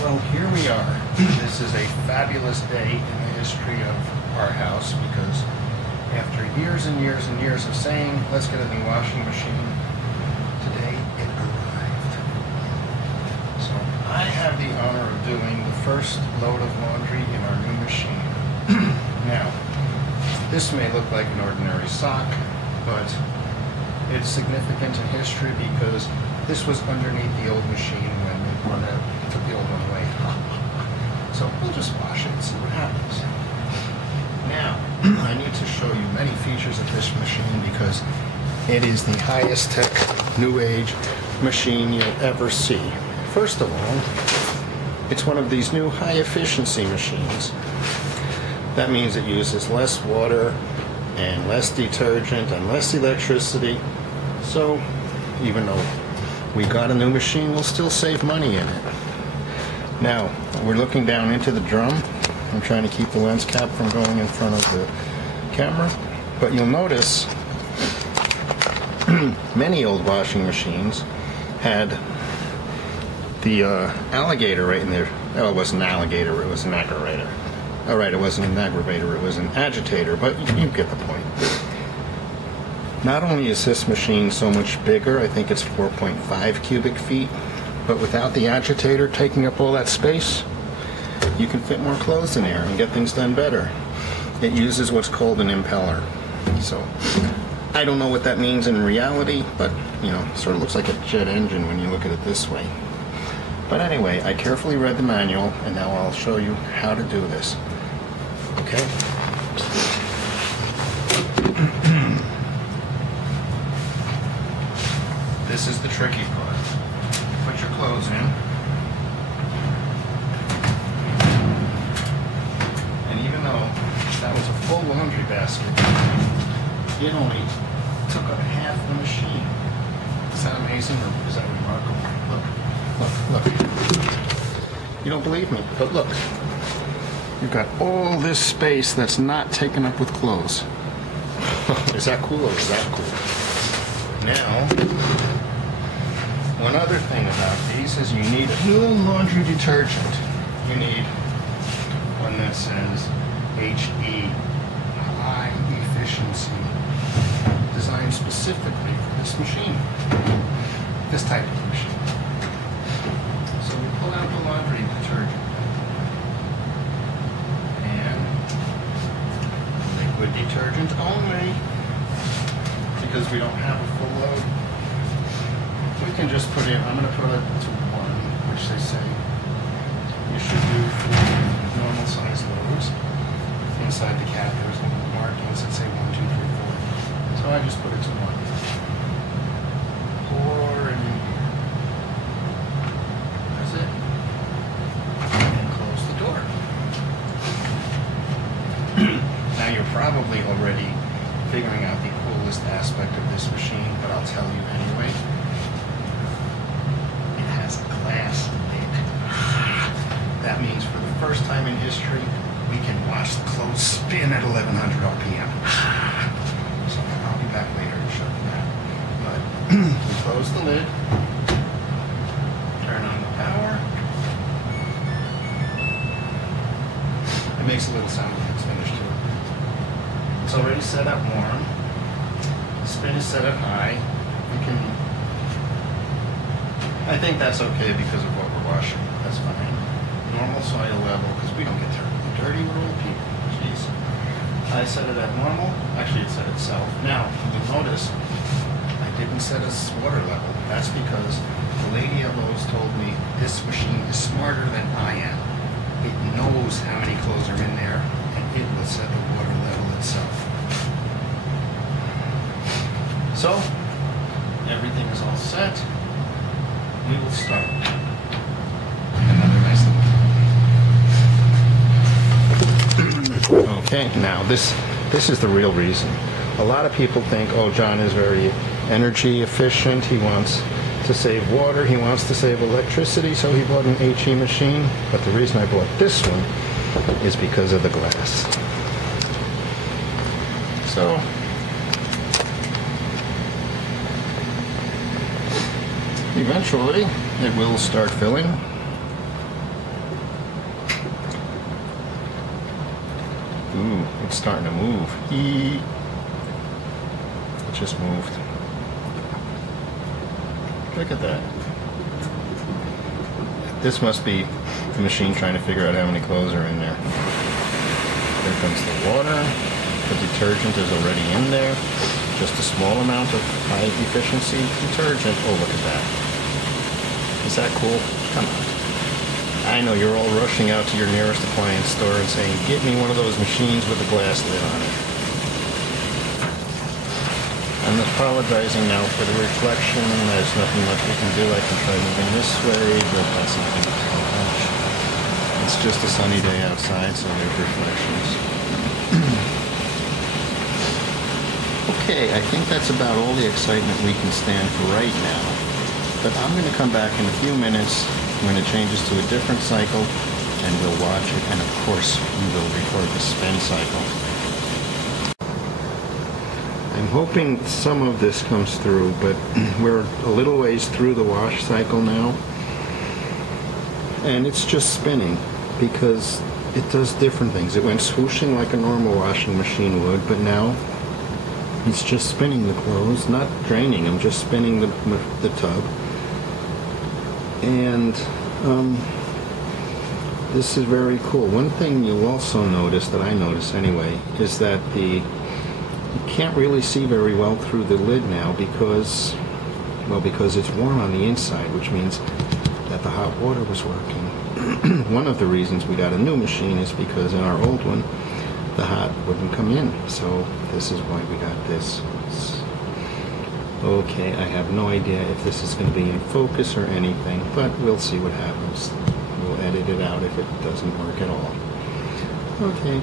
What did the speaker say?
Well, here we are. This is a fabulous day in the history of our house because after years and years and years of saying, let's get a new washing machine, today it arrived. So I have the honor of doing the first load of laundry in our new machine. Now, this may look like an ordinary sock, but it's significant in history because this was underneath the old machine when we brought out, took the old one away. So we'll just wash it and see what happens. Now, I need to show you many features of this machine because it is the highest tech, new age machine you'll ever see. First of all, it's one of these new high efficiency machines. That means it uses less water and less detergent and less electricity. So even though we got a new machine, we'll still save money in it. Now, we're looking down into the drum. I'm trying to keep the lens cap from going in front of the camera. But you'll notice many old washing machines had the alligator right in there. Oh, it wasn't an alligator, it was an aggravator. All right, it wasn't an aggravator, it was an agitator, but you get the point. Not only is this machine so much bigger, I think it's 4.5 cubic feet, but without the agitator taking up all that space, you can fit more clothes in there and get things done better. It uses what's called an impeller. So, I don't know what that means in reality, but, you know, sort of looks like a jet engine when you look at it this way. But anyway, I carefully read the manual, and now I'll show you how to do this. Okay? This is the tricky part. Put your clothes in. And even though that was a full laundry basket, it only took up half the machine. Is that amazing or is that remarkable? Look. You don't believe me, but look. You've got all this space that's not taken up with clothes. Is that cool or is that cool? Now, one other thing about these is you need a new laundry detergent. You need one that says HE, high efficiency, designed specifically for this machine, this type of machine. So we pull out the laundry detergent and liquid detergent only because we don't have a full load. We can just put in, I'm going to put it to 1, which they say you should do for normal size loads. Inside the cap there's little markings that say 1, 2, 3, 4. So I just put it to 1. Pour it in here. That's it. And close the door. Now you're probably already figuring out the coolest aspect of this machine, but I'll tell you anyway. Glass lid. That means for the first time in history, we can watch the clothes spin at 1100 RPM. So I'll be back later to show you that. But we close the lid, turn on the power. It makes a little sound when it's finished too. It's already set up warm. The spin is set at high. You can I think that's okay because of what we're washing. That's fine. Normal soil level, because we don't get terribly dirty, we're old people. Jeez. I set it at normal. Actually, it set itself. Now, you'll notice I didn't set a water level. That's because the lady at Lowe's told me this machine is smarter than I am. It knows how many clothes are in there, and it will set the water level itself. So, everything is all set. We will start. Another nice little. Okay, now this is the real reason. A lot of people think, oh, John is very energy efficient. He wants to save water. He wants to save electricity, so he bought an HE machine. But the reason I bought this one is because of the glass. So. Eventually, it will start filling. Ooh, it's starting to move. It just moved. Look at that. This must be the machine trying to figure out how many clothes are in there. There comes the water. The detergent is already in there. Just a small amount of high efficiency detergent. Oh, look at that. Is that cool? Come on. I know you're all rushing out to your nearest appliance store and saying, get me one of those machines with a glass lid on it. I'm apologizing now for the reflection. There's nothing much we can do. I can try moving this way, but that's not going to do much. It's just a sunny day outside, so there's reflections. Okay, I think that's about all the excitement we can stand for right now. But I'm going to come back in a few minutes when it changes to a different cycle, and we'll watch it, and of course we will record the spin cycle. I'm hoping some of this comes through, but we're a little ways through the wash cycle now, and it's just spinning because it does different things. It went swooshing like a normal washing machine would, but now it's just spinning the clothes, not draining them, just spinning the tub. And this is very cool. One thing you'll also notice, that I notice anyway, is that you can't really see very well through the lid now because it's warm on the inside, which means that the hot water was working. One of the reasons we got a new machine is because in our old one, the hot wouldn't come in. So this is why we got this. Okay, I have no idea if this is going to be in focus or anything, but we'll see what happens. We'll edit it out if it doesn't work at all. Okay.